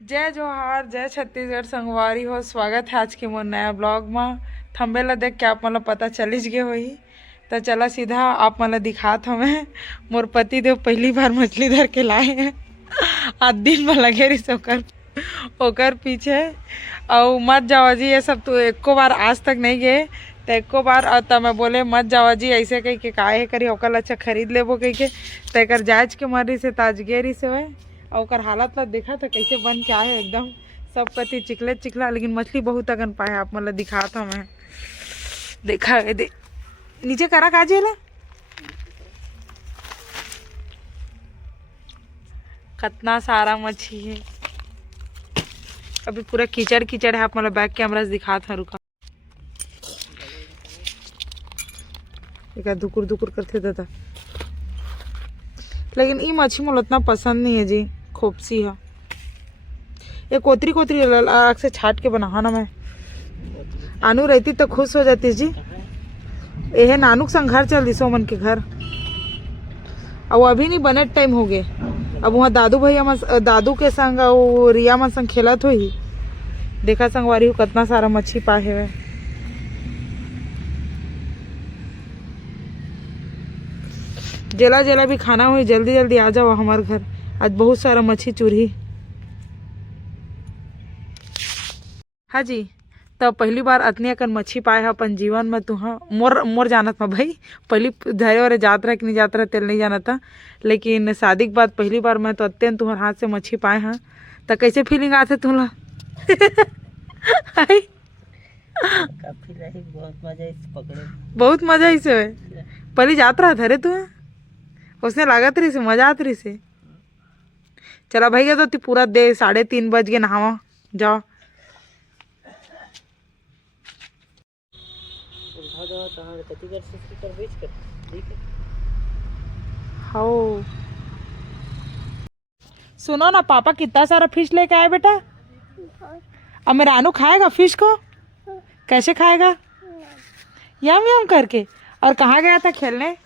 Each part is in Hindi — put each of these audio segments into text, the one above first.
जय जोहार, जय छत्तीसगढ़ संगवारी हो। स्वागत है आज के मोर नया ब्लॉग में। थंबनेल ला देख के आप मतलब पता चलिस गए होही। तो चला सीधा आप मतलब दिखात हमें मोर पति देव पहली बार मछली धर के लाए हैं। आज दिन में लगे रही ओकर पीछे। और मत जाओ जी, ये सब तो एको बार आज तक नहीं गए। तो एको बार तो मैं बोले मत जाओ जी, ऐसे कही के काहे करी ओकर अच्छा खरीद लेबो कही के। तो एक जायज के मरी से ताजगेरी से वह और ओकर हालत ला देखा था कैसे बन के आए एकदम सब कति चिकले चिकला। लेकिन मछली बहुत अगन पाए आप मतलब दिखा था मैं देखा नीचे करा काजे ला कितना सारा मछली है। अभी पूरा कीचड़ कीचड़ है। आप मतलब बैक कैमरा से दिखा था। रुका एक दुकुर दुकुर करते दादा। लेकिन ये मछली मुझे उतना पसंद नहीं है जी। खोपसी है ये कोतरी कोतरी आग से छाट के बना ना। मैं आनू रहती तो खुश हो जाती जी। ये नानुक संग घर चल दी सोमन के घर। अब अभी नहीं बने टाइम हो गए। अब वहाँ दादू भैया दादू के संग वो रिया मन संग खेलत हो ही देखा संगवारी हो कितना सारा मच्छी पाए हुए। जेला जेला भी खाना हुई जल्दी जल्दी आ जाओ हमारे घर। आज बहुत सारा मच्छी चूरही। हाँ जी, तो पहली बार अतनी अकन मच्छी पाए है अपन जीवन में। तुहा मोर मोर जानत में भाई पहली धरे वरे जात रहा कि नहीं जात रहा तेल नहीं जाना था। लेकिन शादी के बाद पहली बार मैं तो अत्यंत तुम्हारे हाथ से मच्छी पाए हैं। तो कैसे फीलिंग आते तुम्हारा? काफी रही, बहुत मजा इस पकड़े। बहुत मजा इसे पहली जात रहा धरे तू उसने लागत रही से मजा आत रही से। चला भैया तो पूरा दे 3:30 बज गए नहावा जाओ। हाँ सुनो ना, पापा कितना सारा फिश लेके आए बेटा। अब मेरा रानू खाएगा फिश को? कैसे खाएगा? यम यम करके। और कहाँ गया था खेलने?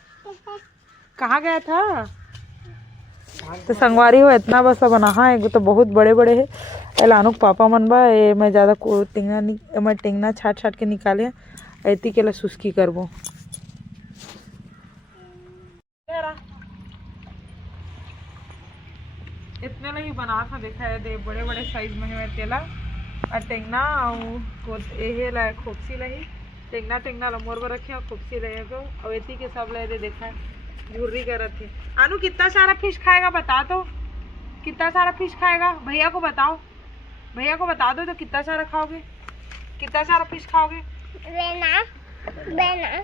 कहाँ गया था? तो संगवारी हो इतना बस बना है तो बहुत बड़े बड़े है। एलानुक पापा मन बा ए मैं ज़्यादा को टिंगना नहीं, मैं टिंगना छाट छाट के निकाले ऐती के ला सुस्की करबो। इतने नहीं बना था देखा है दे बड़े बड़े साइज में है तेला और टेंगना और ये ला खोपसी लही टेंगना टेंगना लमोर पर रखे और खोपसी रहे को और एती के सब ले दे देखा है झुर्री करत थे। अनु कितना सारा फिश खाएगा बता तो। कितना सारा फिश खाएगा भैया को बताओ। भैया को बता दो तो कितना सारा खाओगे? कितना सारा फिश खाओगे? बेना बेना।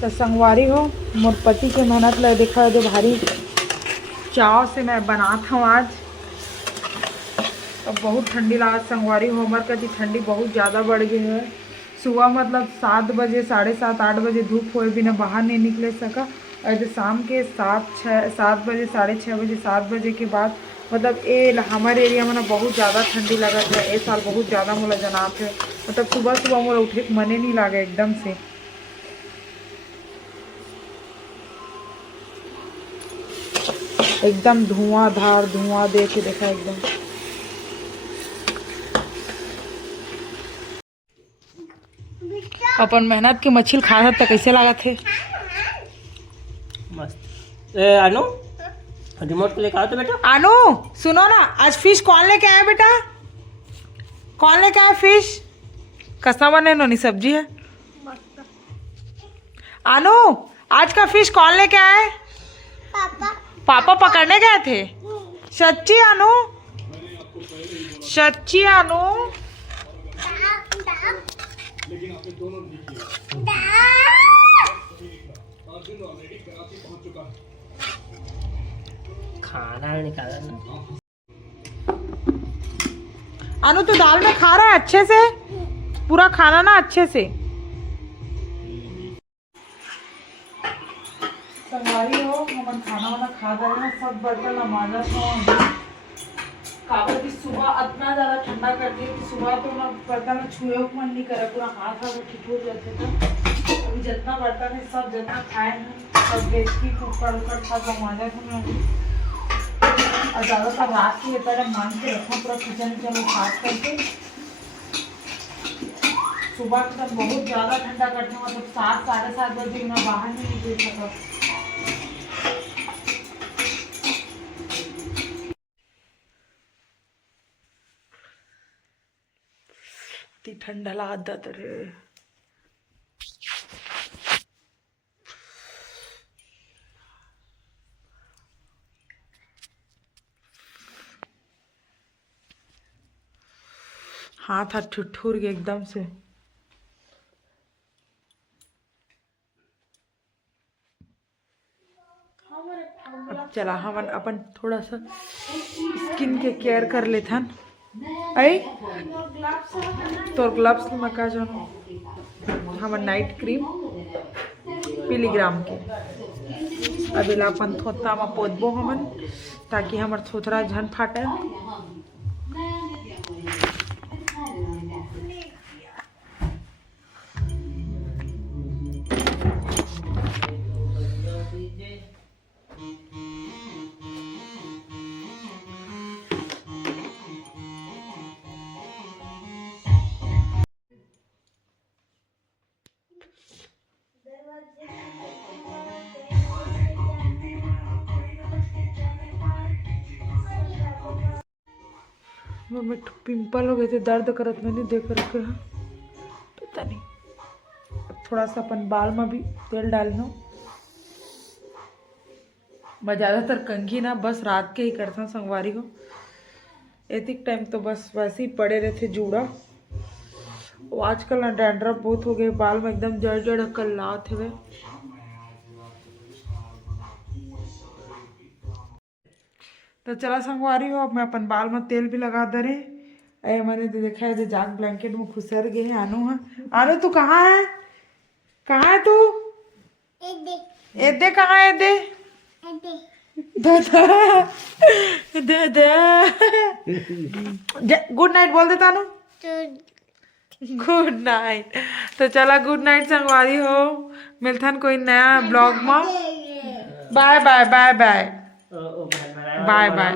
तो संगवारी हो मोर पति के मेहनत ले देखा जो भारी चाव से मैं बनाता हूँ आज। अब बहुत ठंडी लागत संगवारी हो। हमारे कति ठंडी बहुत ज़्यादा बढ़ गई है। सुबह मतलब 7 बजे 7:30 8 बजे धूप हुए बिना बाहर नहीं निकले सका। और जो शाम के 7 बजे 6:30 बजे 7 बजे के बाद मतलब ये हमारे एरिया में ना बहुत ज़्यादा ठंडी लगत है। इस साल बहुत ज़्यादा मोला जनाब है। मतलब सुबह सुबह मोला उठे मने नहीं लगे एकदम से। एकदम धुआंधार धुआं दे के देखा एकदम। अपन मेहनत की मछली खा था कैसे लगा थे? मस्त। अनु रिमोट को लेकर आओ तो बेटा। अनु सुनो ना, आज फिश कौन लेके आया बेटा? कौन लेके आया फिश? कसा बने नो नहीं सब्जी है। अनु आज का फिश कौन लेके आए? पापा। पापा पकड़ने गए थे? सच्ची अनु? सच्ची अनु? खाना निकाला ना। अनु तो दाल में खा रहा है अच्छे से पूरा खाना ना अच्छे से। संगवारी हो हम खाना वाना खा रहे सब बर्तन मांजा था। काबर की सुबह इतना ज़्यादा ठंडा कर दिया कि सुबह तो मैं बर्तन छुए मन नहीं करे। पूरा हाथ हाथ ठिठुर जाते थे। अभी जितना बर्तन है सब जितना खाए हैं सब बेच की कुकर उकर सब मांजा था मैं। और ज़्यादातर रात की तरह मान के रखा पूरा किचन चलो साफ करके। सुबह के टाइम बहुत ज़्यादा ठंडा करते हैं, मतलब 7 साढ़े 7 बजे मैं बाहर नहीं निकल सकता। ती ठंडा लागत रे। हाथ हाथ ठुठुर गए एकदम से। अब चला हमन अपन थोड़ा सा स्किन के केयर कर लेते हैं। आई तोर ग्लव्स में का जानो हमन नाइट क्रीम पिलीग्राम के अभी ला अपन थोत्ता में पोतबो हमन, ताकि हमर थोथरा झन फाटे। में पिंपल हो गए थे, दर्द करत मैंने देख रखे हैं, पता नहीं। अब थोड़ा सा अपन बाल में भी तेल डालना। मैं ज़्यादातर कंघी ना बस रात के ही करता संगवारी को, एतिक टाइम तो बस वैसे ही पड़े रहते जूड़ा। वो आजकल ना डैंड्रफ बहुत हो गए, बाल में एकदम जड़ जड़ कल लात हुए। तो चला संगवारी हो, अब मैं अपन बाल में तेल भी लगा दे रहे। अरे मैंने तो देखा है जाग ब्लैंकेट में खुसर गए हैं। आनू है, आनू तू कहाँ है? कहाँ है तू? एदे कहाँ है? एदे दादा दादा गुड नाइट बोल दे तानू। Good night. तो चला गुड नाइट संगवारी हो, मिलथन कोई नया ब्लॉग में। Bye bye bye bye bye bye.